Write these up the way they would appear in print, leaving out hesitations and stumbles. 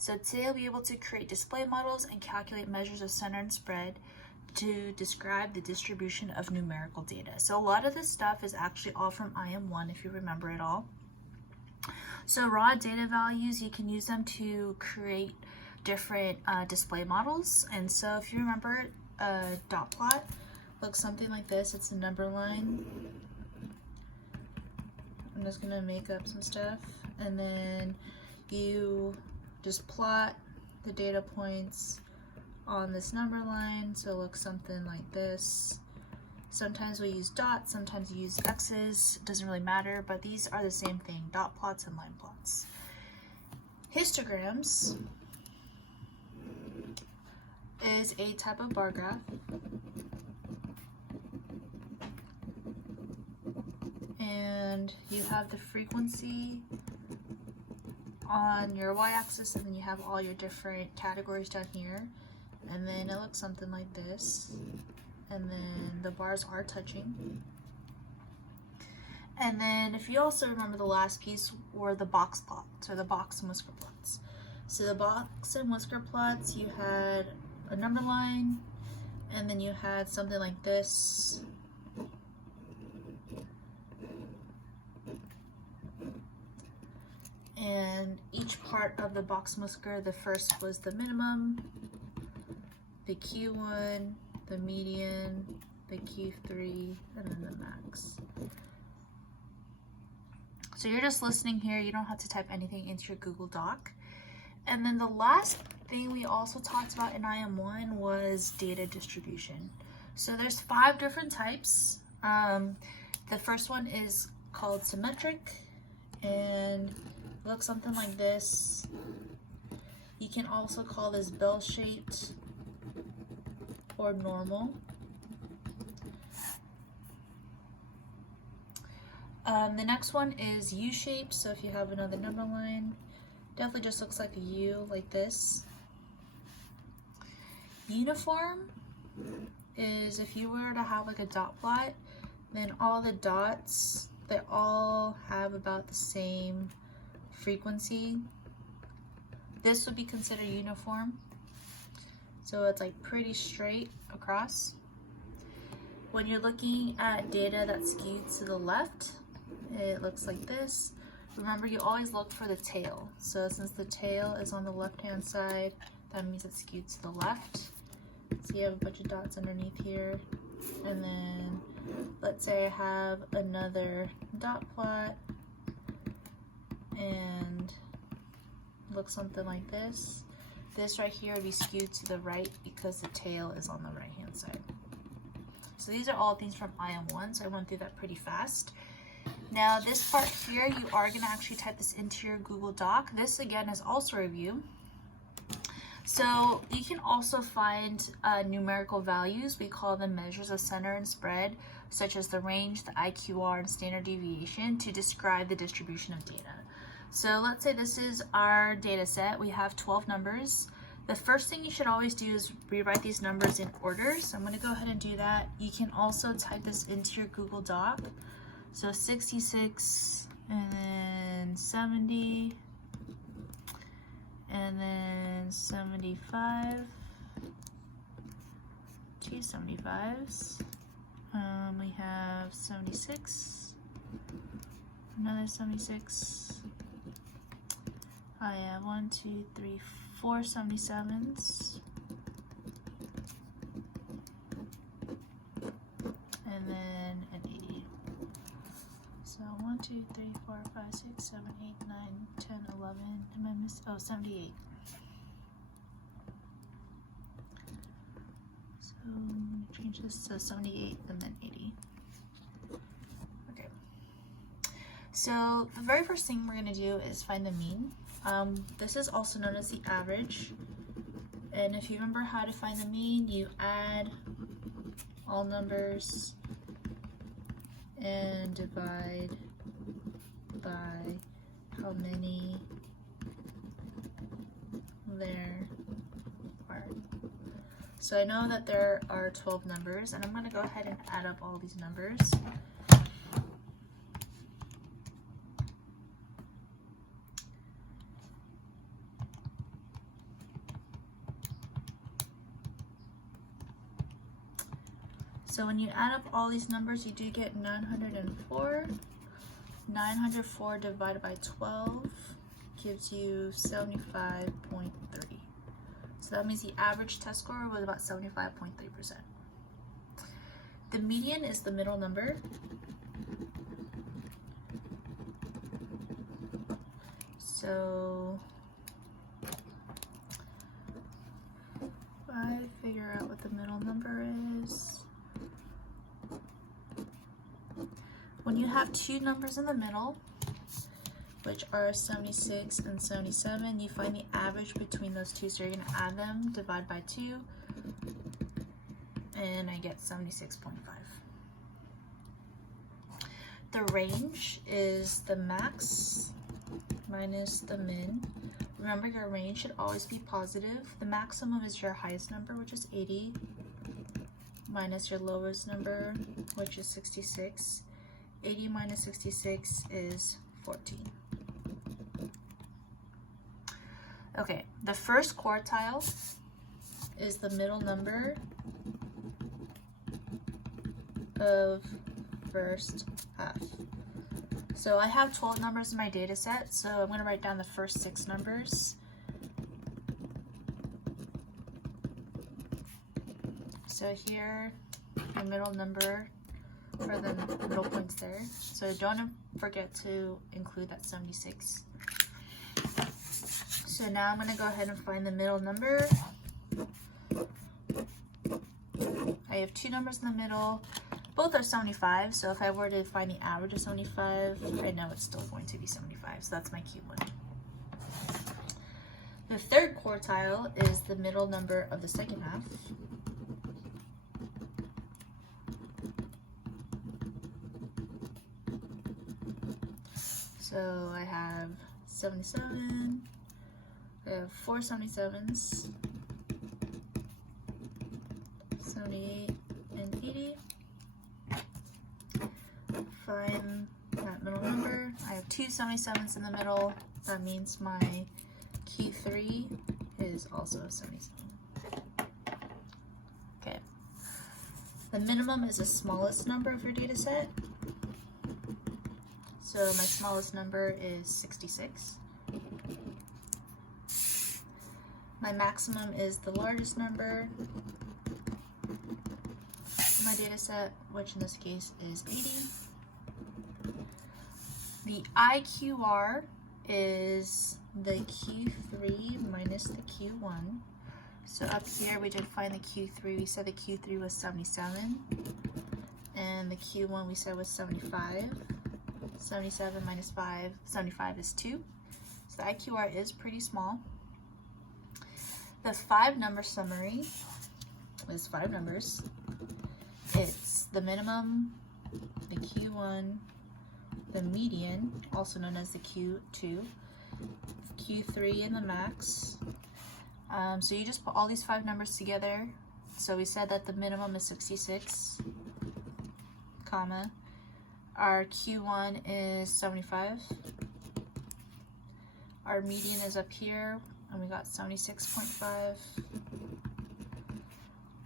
So today we'll be able to create display models and calculate measures of center and spread to describe the distribution of numerical data. So a lot of this stuff is actually all from IM1 if you remember it all. So raw data values, you can use them to create different display models. And so if you remember, a dot plot looks something like this. It's a number line. I'm just gonna make up some stuff, and then you just plot the data points on this number line, so it looks something like this. Sometimes we use dots, sometimes we use X's, doesn't really matter, but these are the same thing, dot plots and line plots. Histograms is a type of bar graph. And you have the frequency on your y-axis, and then you have all your different categories down here. And then it looks something like this. And then the bars are touching. And then if you also remember, the last piece were the box plots, or the box and whisker plots. So the box and whisker plots, you had a number line, and then you had something like this. And each part of the box and whisker, the first was the minimum, the Q1, the median, the Q3, and then the max. So you're just listening here, you don't have to type anything into your Google Doc. And then the last thing we also talked about in IM1 was data distribution. So there's 5 different types. The first one is called symmetric, and it looks something like this. You can also call this bell-shaped or normal. The next one is U-shaped, so if you have another number line, definitely just looks like a U, like this. Uniform is if you were to have like a dot plot, then all the dots, they all have about the same frequency. This would be considered uniform. So it's like pretty straight across. When you're looking at data that's skewed to the left, it looks like this. Remember, you always look for the tail. So since the tail is on the left-hand side, that means it's skewed to the left. So you have a bunch of dots underneath here. And then let's say I have another dot plot, and looks something like this. This right here would be skewed to the right because the tail is on the right hand side. So these are all things from IM1, so I went through that pretty fast. Now this part here, you are going to actually type this into your Google Doc. This again is also a review. So you can also find numerical values. We call them measures of center and spread, such as the range, the IQR, and standard deviation, to describe the distribution of data. So let's say this is our data set. We have 12 numbers. The first thing you should always do is rewrite these numbers in order. So I'm going to go ahead and do that. You can also type this into your Google Doc. So 66, and then 70, and then 75, 2 75s. We have 76, another 76. I have 1, 2, 3, 4 77s. And then an 80. So 1, 2, 3, 4, 5, 6, 7, 8, 9, 10, 11. Am I missing? Oh, 78. So I'm gonna change this to 78 and then 80. Okay. So the very first thing we're gonna do is find the mean. This is also known as the average. And if you remember how to find the mean, you add all numbers and divide by how many there are. So I know that there are 12 numbers, and I'm going to go ahead and add up all these numbers. So when you add up all these numbers, you do get 904. 904 divided by 12 gives you 75.3. So that means the average test score was about 75.3%. The median is the middle number. So if I figure out what the middle number is, when you have two numbers in the middle, which are 76 and 77, you find the average between those two. So you're going to add them, divide by 2, and I get 76.5. The range is the max minus the min. Remember, your range should always be positive. The maximum is your highest number, which is 80, minus your lowest number, which is 66. 80 minus 66 is 14. Okay, the first quartile is the middle number of first half. So I have 12 numbers in my data set, so I'm going to write down the first 6 numbers. So here, the middle number for the middle points there. So don't forget to include that 76. So now I'm going to go ahead and find the middle number. I have 2 numbers in the middle. Both are 75, so if I were to find the average of 75, I know it's still going to be 75, so that's my Q1. The third quartile is the middle number of the second half. So I have 77, I have 4 77s, 78 and 80. Find that middle number. I have 2 77s in the middle. That means my Q3 is also a 77. Okay. The minimum is the smallest number of your data set. So my smallest number is 66. My maximum is the largest number in my data set, which in this case is 80. The IQR is the Q3 minus the Q1. So up here we did find the Q3. We said the Q3 was 77. And the Q1 we said was 75. 77 minus 5, 75 is 2. So the IQR is pretty small. The 5-number summary is 5 numbers. It's the minimum, the Q1, the median, also known as the Q2, Q3, and the max. So you just put all these 5 numbers together. So we said that the minimum is 66, comma. Our Q1 is 75. Our median is up here, and we got 76.5.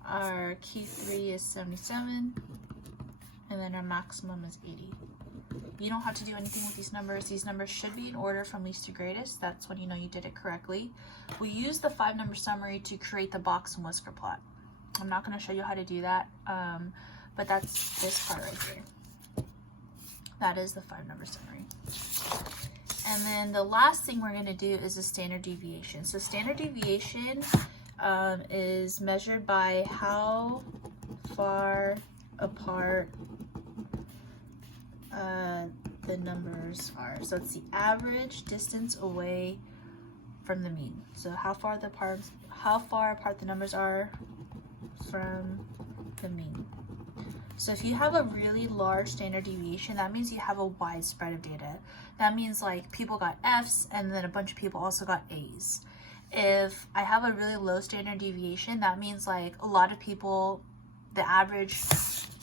Our Q3 is 77, and then our maximum is 80. You don't have to do anything with these numbers. These numbers should be in order from least to greatest. That's when you know you did it correctly. We use the 5-number summary to create the box and whisker plot. I'm not going to show you how to do that, but that's this part right here. That is the 5-number summary. And then the last thing we're going to do is a standard deviation. So standard deviation is measured by how far apart the numbers are. So it's the average distance away from the mean. So how far apart the numbers are from the mean. So if you have a really large standard deviation, that means you have a wide spread of data. That means like people got F's and then a bunch of people also got A's. If I have a really low standard deviation, that means like a lot of people, the average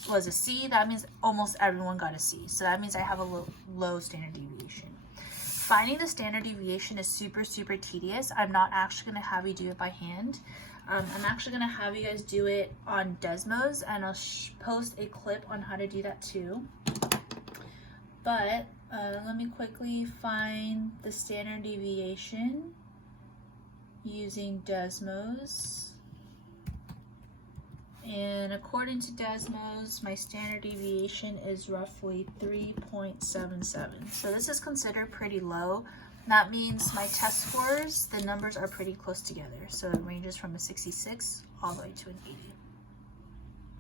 was a C. That means almost everyone got a C. So that means I have a low standard deviation. finding the standard deviation is super, super tedious. I'm not actually going to have you do it by hand. I'm actually going to have you guys do it on Desmos, and I'll post a clip on how to do that too. But let me quickly find the standard deviation using Desmos. And according to Desmos, my standard deviation is roughly 3.77. So this is considered pretty low. That means my test scores, the numbers are pretty close together. So it ranges from a 66 all the way to an 80.